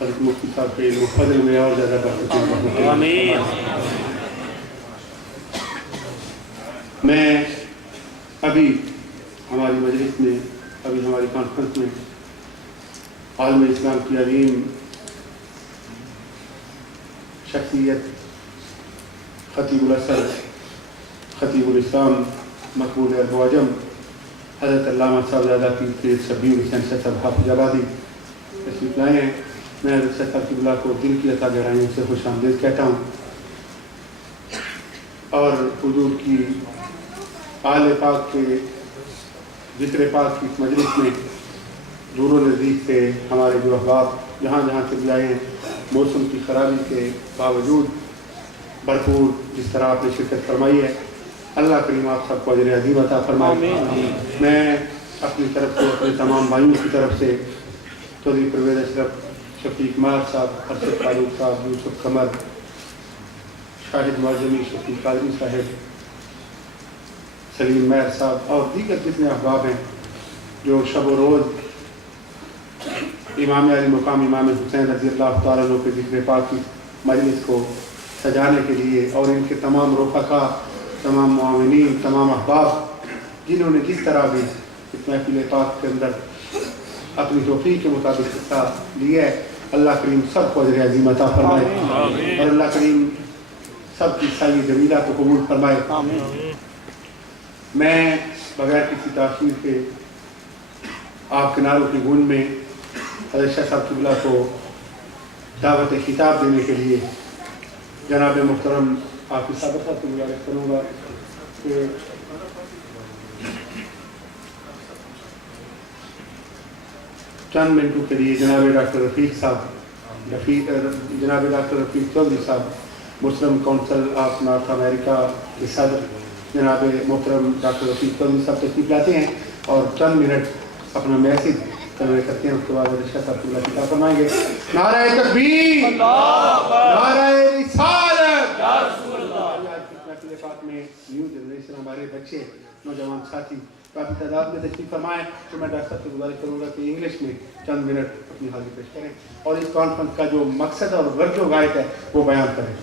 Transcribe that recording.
حضرت مفتی صاحب کے علم و فضل میں اور زیادہ برکت آمین۔ میں ابھی ہماری مجلس میں، ابھی ہماری کانفرنس میں عالم اسلام کی عظیم شخصیت خطیب الاسر، خطیب الاسلام، مقبول المعجم، حضرت علامہ صاحبزادہ کی شبیر حسین صاحب حافظ آبادی تشریف لائے ہیں۔ میں حضرت صاحب کی بلا کو دل کی عطا گہرائیوں سے خوش آمدید کہتا ہوں، اور حضور کی آل پاک کے ذکر پاک کی اس مجلس میں دور و نزدیک سے ہمارے جو احباب جہاں جہاں سے بھی آئے ہیں، موسم کی خرابی کے باوجود بھرپور جس طرح آپ نے شرکت فرمائی ہے، اللہ کریم آپ سب کو اجر عظیم عطا فرمائے۔ میں اپنی طرف سے، اپنے تمام بھائیوں کی طرف سے چودھری پرویز اشرف، شفیق مار صاحب، ارشد فاروق صاحب، یوسف قمر، شاہد معظمی، شفیق قادری صاحب، سلیم مہر صاحب اور دیگر جتنے احباب ہیں جو شب و روز امام علی مقام امام حسین رضی اللہ تعالیٰ عنہ کے ذکر پاک کی مجلس کو سجانے کے لیے، اور ان کے تمام رفقا، تمام معاونین، تمام احباب جنہوں نے جس طرح بھی اس محفل پاک کے اندر اپنی توفیق کے مطابق حصہ لیا ہے، اللہ کریم سب کو اجر عظیم عطا فرمائے، اور اللہ کریم سب کی سعی جمیلہ کو قبول فرمائے۔ میں بغیر کسی تاخیر کے آپ کے نعروں کی گونج میں حضرت شاہ صاحب قبلہ کو دعوت خطاب دینے کے لیے جناب محترم حافظ صاحب کو گزارش کروں گا کہ چند منٹوں کے لیے جناب ڈاکٹر رفیق چودھری صاحب، مسلم کونسل آف نارتھ امریکہ کے صدر جناب محترم ڈاکٹر رفیق چودھری صاحب تشریف لاتے ہیں اور چند منٹ اپنا میسج کنوے کرتے ہیں، اس کے بعد شاہ صاحب قبلہ خطاب فرمائیں گے۔ نعرہ تکبیر، نعرہ رسالت، محفل پاک میں نیو جنریشن، ہمارے بچے، نوجوان ساتھی کافی تعداد میں تشریف فرمائیں، تو میں ڈاکٹر صاحب سے گزارش کروں گا کہ انگلش میں چند منٹ اپنی حاضری پیش کریں اور اس کانفرنس کا جو مقصد اور غرض و غایت ہے وہ بیان کریں۔